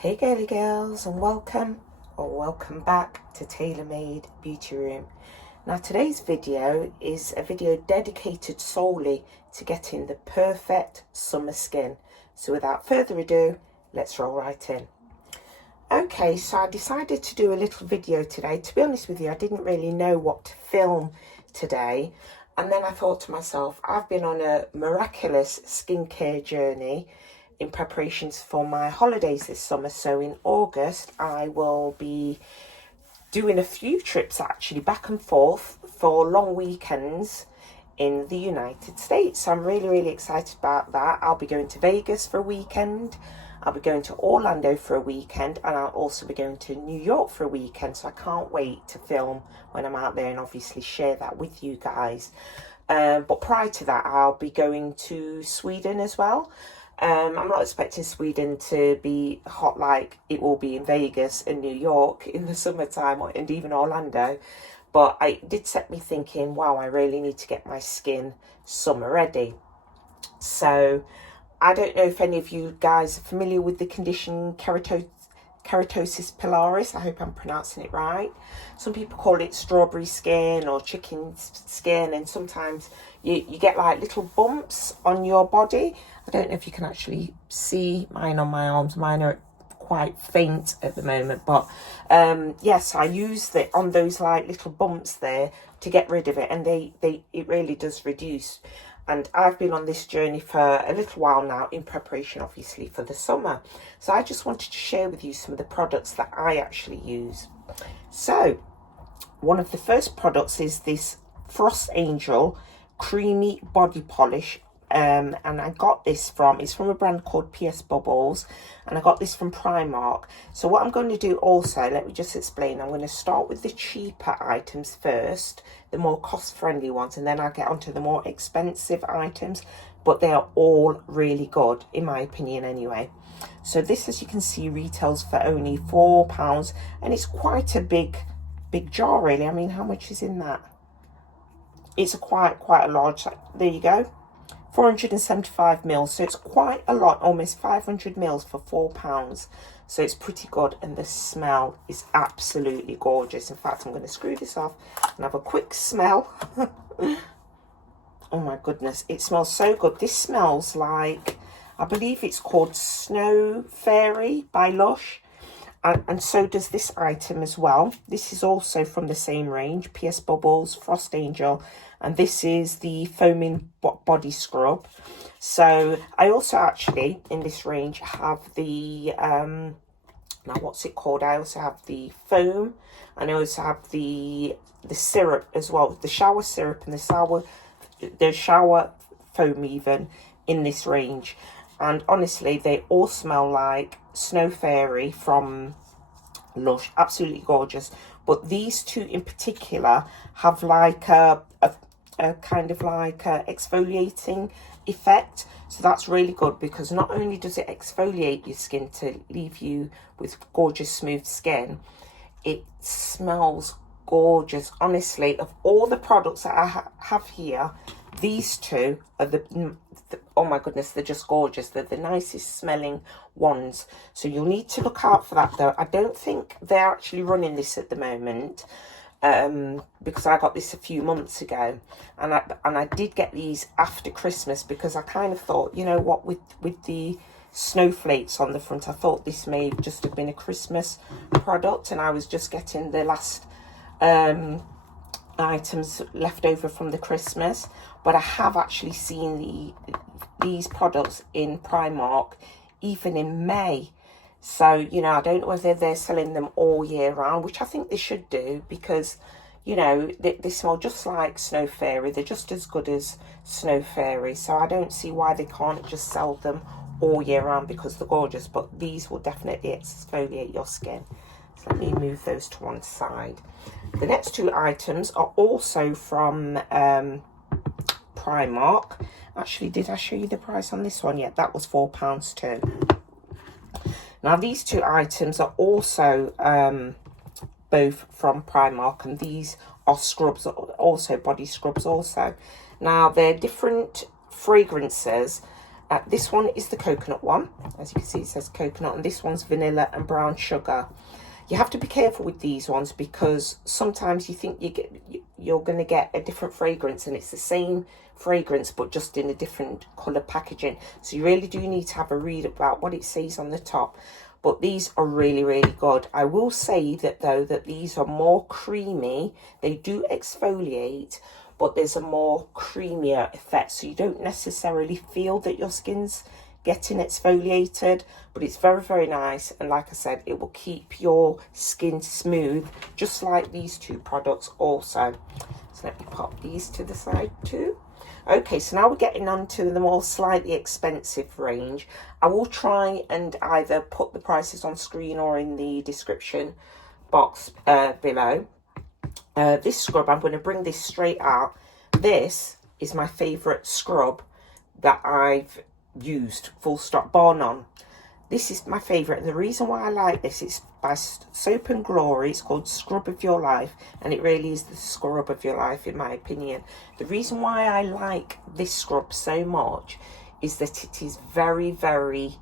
Hey girly girls, and welcome back to Tailor Made Beauty Room. Now today's video is a video dedicated solely to getting the perfect summer skin. So without further ado, let's roll right in. Okay, so I decided to do a little video today. To be honest with you, I didn't really know what to film today. And then I thought to myself, I've been on a miraculous skincare journey in preparations for my holidays this summer. So in August, I will be doing a few trips actually back and forth for long weekends in the United States. So I'm really excited about that. I'll be going to Vegas for a weekend. I'll be going to Orlando for a weekend, and I'll also be going to New York for a weekend. So I can't wait to film when I'm out there and obviously share that with you guys. But prior to that, I'll be going to Sweden as well. I'm not expecting Sweden to be hot like it will be in Vegas and New York in the summertime, and even Orlando. But it did set me thinking, wow, I really need to get my skin summer ready. So I don't know if any of you guys are familiar with the condition keratosis pilaris. I hope I'm pronouncing it right. Some people call it strawberry skin or chicken skin, and sometimes you get like little bumps on your body. I don't know if you can actually see mine on my arms. Mine are quite faint at the moment, but yes, I use it on those like little bumps there to get rid of it, and it really does reduce. And I've been on this journey for a little while now in preparation, obviously, for the summer. So I just wanted to share with you some of the products that I actually use. So one of the first products is this Frost Angel Creamy Body Polish. And I got this it's from a brand called PS Bubbles, and I got this from Primark. So what I'm going to do also, let me just explain, I'm going to start with the cheaper items first, the more cost-friendly ones, and then I'll get onto the more expensive items, but they are all really good, in my opinion anyway. So this, as you can see, retails for only £4, and it's quite a big jar, really. I mean, how much is in that? It's quite a large, there you go. 475 mils, so it's quite a lot, almost 500 mils for £4. So it's pretty good, and the smell is absolutely gorgeous. In fact, I'm going to screw this off and have a quick smell. Oh my goodness, it smells so good. This smells like, I believe it's called Snow Fairy by Lush. And so does this item as well. This is also from the same range, PS Bubbles, Frost Angel, and this is the foaming body scrub. So I also actually, in this range, have the, now what's it called? I also have the foam, and I also have the syrup as well, the shower syrup and the shower foam even in this range. And honestly, they all smell like Snow Fairy from Lush. Absolutely gorgeous. But these two in particular have like a kind of like a exfoliating effect. So that's really good, because not only does it exfoliate your skin to leave you with gorgeous smooth skin, it smells gorgeous. Honestly, of all the products that I have here, these two are the oh my goodness, they're just gorgeous. They're the nicest smelling ones. So you'll need to look out for that, though. I don't think they're actually running this at the moment, because I got this a few months ago, and I did get these after Christmas, because I kind of thought, you know what, with the snowflakes on the front, I thought this may just have been a Christmas product, and I was just getting the last items left over from the Christmas. But I have actually seen these products in Primark even in May. So, you know, I don't know whether they're selling them all year round, which I think they should do, because, you know, they smell just like Snow Fairy. They're just as good as Snow Fairy. So I don't see why they can't just sell them all year round, because they're gorgeous. But these will definitely exfoliate your skin. So let me move those to one side. The next two items are also from Primark. Actually, did I show you the price on this one yet? That was £4 too. Now, these two items are also both from Primark, and these are scrubs, also body scrubs also. Now, they're different fragrances, This one is the coconut one. As you can see, it says coconut, and this one's vanilla and brown sugar. You have to be careful with these ones because sometimes you think you're going to get a different fragrance, and it's the same fragrance but just in a different colour packaging. So you really do need to have a read about what it says on the top. But these are really, really good. I will say that though, that these are more creamy. They do exfoliate, but there's a more creamier effect. So you don't necessarily feel that your skin's getting exfoliated, but it's very, very nice. And like I said, it will keep your skin smooth, just like these two products also. So let me pop these to the side too. Okay, so now we're getting on to the more slightly expensive range. I will try and either put the prices on screen or in the description box below. This scrub, I'm going to bring this straight out. This is my favourite scrub that I've used, full stop, bar none. This is my favourite. The reason why I like this is by Soap and Glory. It's called Scrub of Your Life, and it really is the scrub of your life in my opinion. The reason why I like this scrub so much is that it is very, very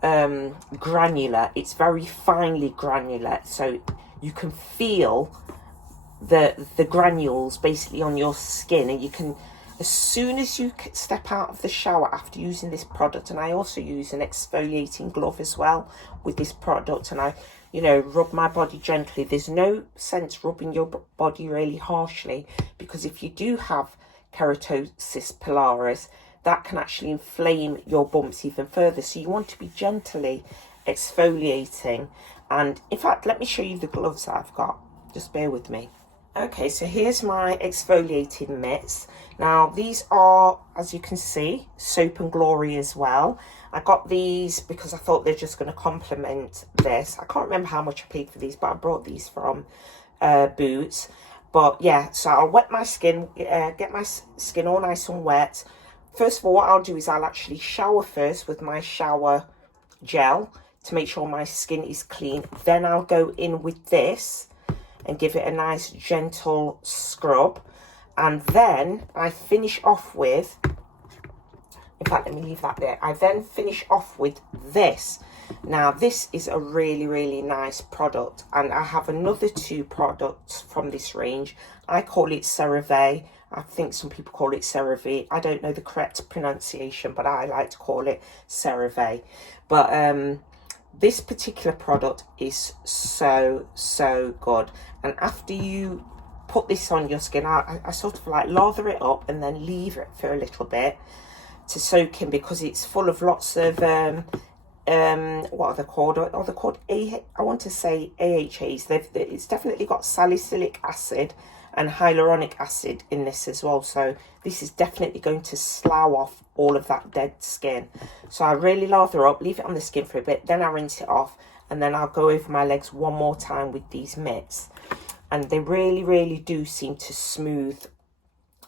granular. It's very finely granular, so you can feel the granules basically on your skin, and you can, as soon as you step out of the shower after using this product, and I also use an exfoliating glove as well with this product, and I, you know, rub my body gently. There's no sense rubbing your body really harshly, because if you do have keratosis pilaris, that can actually inflame your bumps even further. So you want to be gently exfoliating. And in fact, let me show you the gloves that I've got. Just bear with me. Okay, so here's my exfoliating mitts. Now, these are, as you can see, Soap and Glory as well. I got these because I thought they're just going to complement this. I can't remember how much I paid for these, but I brought these from Boots. But yeah, so I'll wet my skin, get my skin all nice and wet. First of all, what I'll do is I'll actually shower first with my shower gel to make sure my skin is clean. Then I'll go in with this and give it a nice gentle scrub, and then I finish off with, in fact, let me leave that there. I then finish off with this. Now this is a really, really nice product, and I have another two products from this range. I call it Cerave. I think some people call it Cerave. I don't know the correct pronunciation, but I like to call it Cerave. But this particular product is so, so good. And after you put this on your skin, I sort of like lather it up and then leave it for a little bit to soak in, because it's full of lots of, what are they called? Are they called I want to say AHAs. It's definitely got salicylic acid and hyaluronic acid in this as well. So this is definitely going to slough off all of that dead skin. So I really lather up, leave it on the skin for a bit, then I rinse it off, and then I'll go over my legs one more time with these mitts. And they really, really do seem to smooth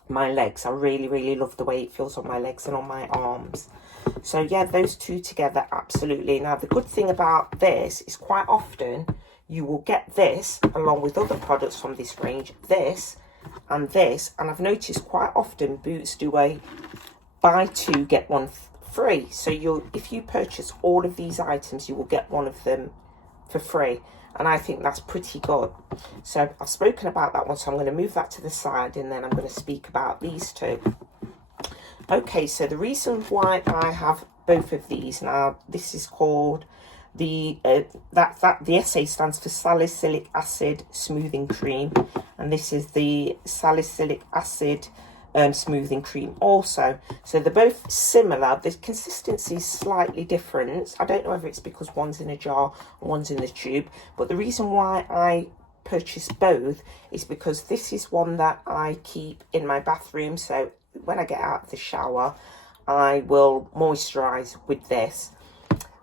my legs. I really, really love the way it feels on my legs and on my arms. So yeah, those two together, absolutely. Now the good thing about this is quite often you will get this along with other products from this range, this, and I've noticed quite often Boots do a buy two get one free. So if you purchase all of these items, you will get one of them for free, and I think that's pretty good. So I've spoken about that one, so I'm going to move that to the side, and then I'm going to speak about these two. Okay, so the reason why I have both of these, now this is called the the SA stands for salicylic acid smoothing cream, and this is the salicylic acid smoothing cream also. So they're both similar. The consistency is slightly different. I don't know whether it's because one's in a jar and one's in the tube, but the reason why I purchased both is because this is one that I keep in my bathroom. So when I get out of the shower, I will moisturize with this.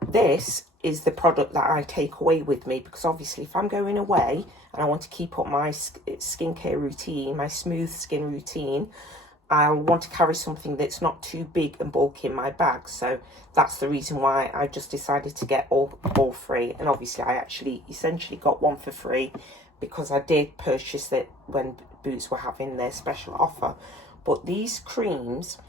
This is the product that I take away with me, because obviously if I'm going away and I want to keep up my skincare routine, my smooth skin routine, I want to carry something that's not too big and bulky in my bag. So that's the reason why I just decided to get all three. And obviously I actually essentially got one for free because I did purchase it when Boots were having their special offer. But these creams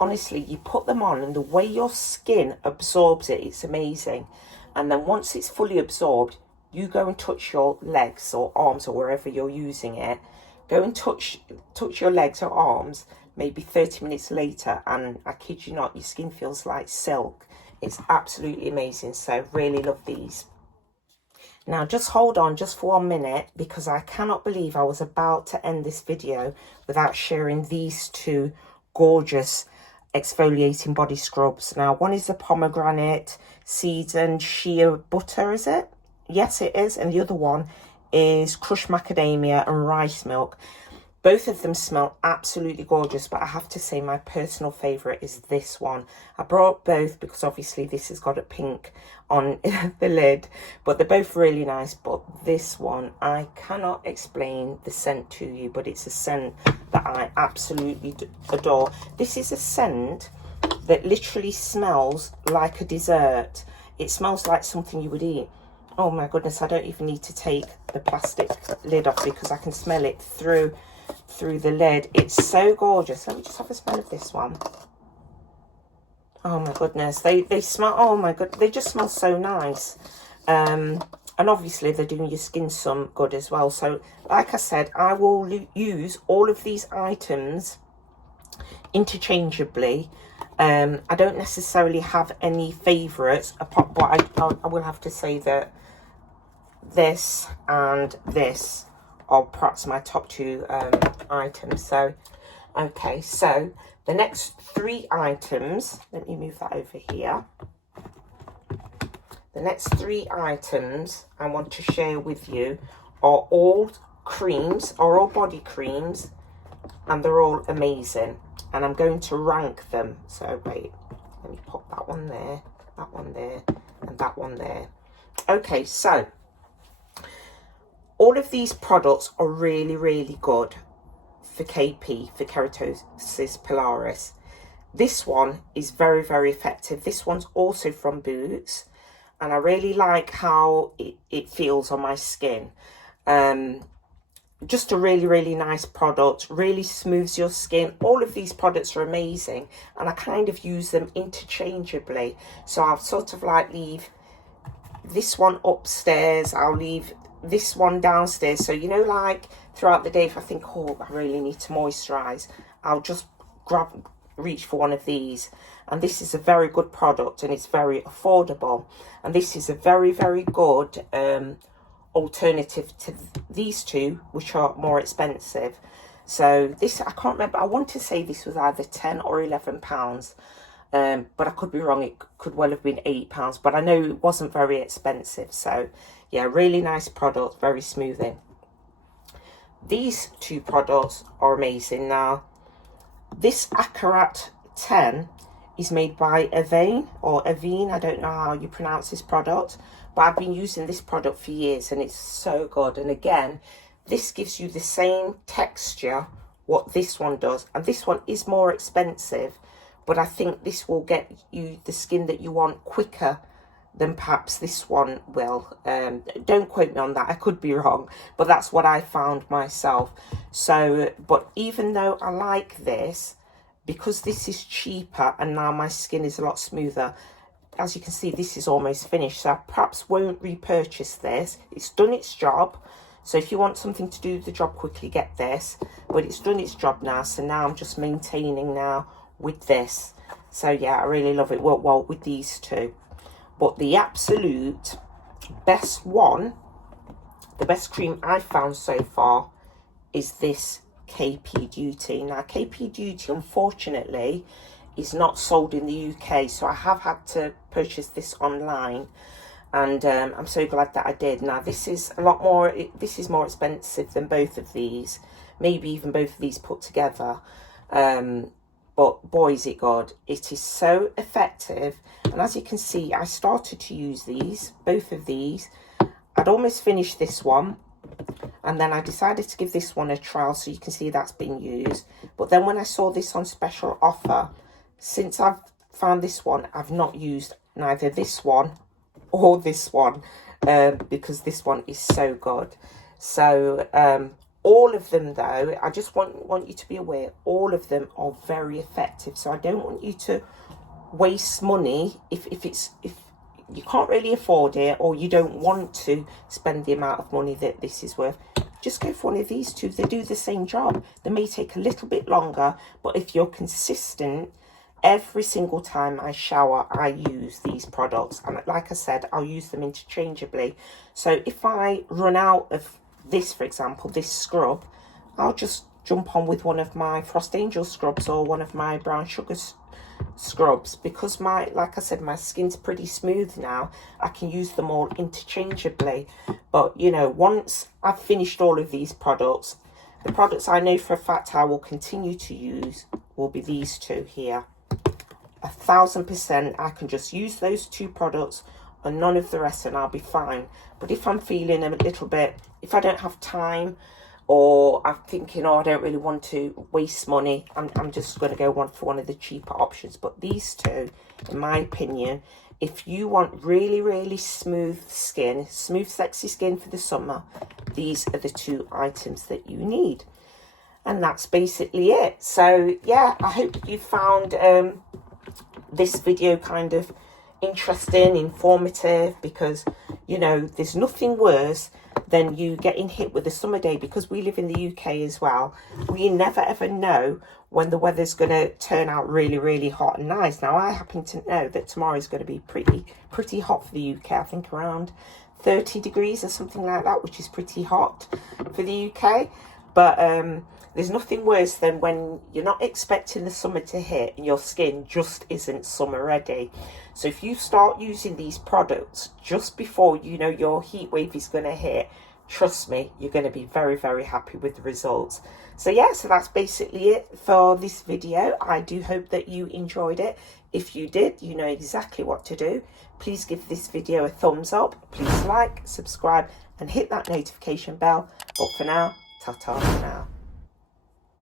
Honestly, you put them on and the way your skin absorbs it, it's amazing. And then once it's fully absorbed, you go and touch your legs or arms or wherever you're using it. Go and touch your legs or arms maybe 30 minutes later, and I kid you not, your skin feels like silk. It's absolutely amazing. So really love these. Now just hold on just for 1 minute, because I cannot believe I was about to end this video without sharing these two gorgeous exfoliating body scrubs. Now one is the pomegranate seeds and shea butter, is it? Yes, it is. And the other one is crushed macadamia and rice milk. Both of them smell absolutely gorgeous, but I have to say my personal favourite is this one. I brought both because obviously this has got a pink on the lid, but they're both really nice. But this one, I cannot explain the scent to you, but it's a scent that I absolutely adore. This is a scent that literally smells like a dessert. It smells like something you would eat. Oh my goodness, I don't even need to take the plastic lid off because I can smell it through the lid. It's so gorgeous. Let me just have a smell of this one. Oh my goodness, they smell, oh my god, they just smell so nice. And obviously they're doing your skin some good as well. So like I said, I will use all of these items interchangeably. I don't necessarily have any favorites, apart, but I will have to say that this and this are perhaps my top two items. So okay, so the next 3 items, let me move that over here. The next 3 items I want to share with you are all creams, are all body creams, and they're all amazing. And I'm going to rank them. So wait, let me pop that one there, and that one there. Okay, so all of these products are really, really good for KP, for keratosis pilaris. This one is very, very effective. This one's also from Boots, and I really like how it feels on my skin. Just a really, really nice product, really smooths your skin. All of these products are amazing, and I kind of use them interchangeably. So I'll sort of like leave this one upstairs, I'll leave this one downstairs. So you know, like throughout the day, if I think, oh, I really need to moisturize, I'll just reach for one of these. And this is a very good product, and it's very affordable, and this is a very, very good alternative to these two, which are more expensive. So this, I can't remember, I want to say this was either 10 or 11 pounds, but I could be wrong. It could well have been 8 pounds, but I know it wasn't very expensive. So yeah, really nice product, very smoothing. These 2 products are amazing. Now this Akarat 10 is made by Avene, or Avene, I don't know how you pronounce this product, but I've been using this product for years and it's so good. And again, this gives you the same texture what this one does, and this one is more expensive, but I think this will get you the skin that you want quicker than perhaps this one will. Don't quote me on that, I could be wrong, but that's what I found myself. So, but even though I like this, because this is cheaper and now my skin is a lot smoother, as you can see, this is almost finished, so I perhaps won't repurchase this. It's done its job. So if you want something to do the job quickly, get this, but it's done its job now. So now I'm just maintaining now with this. So yeah, I really love it. Well, with these 2. But the absolute best one, the best cream I've found so far, is this KP Duty. Now KP Duty, unfortunately, is not sold in the UK, so I have had to purchase this online, and I'm so glad that I did. Now this is a lot more, this is more expensive than both of these, maybe even both of these put together, but boy is it good. It is so effective, and as you can see, I started to use these, both of these. I'd almost finished this one, and then I decided to give this one a trial, so you can see that's been used. But then when I saw this on special offer, since I've found this one, I've not used neither this one or this one, because this one is so good. So All of them, though, I just want you to be aware, all of them are very effective. So I don't want you to waste money if you can't really afford it, or you don't want to spend the amount of money that this is worth. Just go for one of these two. They do the same job. They may take a little bit longer, but if you're consistent, every single time I shower, I use these products. And like I said, I'll use them interchangeably. So if I run out of this, for example, this scrub, I'll just jump on with one of my Frost Angel scrubs or one of my brown sugar scrubs, because like I said, my skin's pretty smooth now. I can use them all interchangeably. But you know, once I've finished all of these products, the products I know for a fact I will continue to use will be these two here. 1000%, I can just use those two products and none of the rest, and I'll be fine. But if I'm feeling a little bit, if I don't have time, or I'm thinking, oh, I don't really want to waste money, I'm just going to go for one of the cheaper options. But these two, in my opinion, if you want really, really smooth skin, smooth, sexy skin for the summer, these are the two items that you need. And that's basically it. So, yeah, I hope you found this video kind of interesting, informative, because, you know, there's nothing worse than you getting hit with a summer day, because we live in the UK as well. We never ever know when the weather's going to turn out really, really hot and nice. Now, I happen to know that tomorrow is going to be pretty hot for the UK. I think around 30 degrees or something like that, which is pretty hot for the UK. But there's nothing worse than when you're not expecting the summer to hit and your skin just isn't summer ready. So if you start using these products just before you know your heat wave is going to hit, trust me, you're going to be very, very happy with the results. So yeah, so that's basically it for this video. I do hope that you enjoyed it. If you did, you know exactly what to do. Please give this video a thumbs up. Please like, subscribe, and hit that notification bell. But for now, ta-ta for now.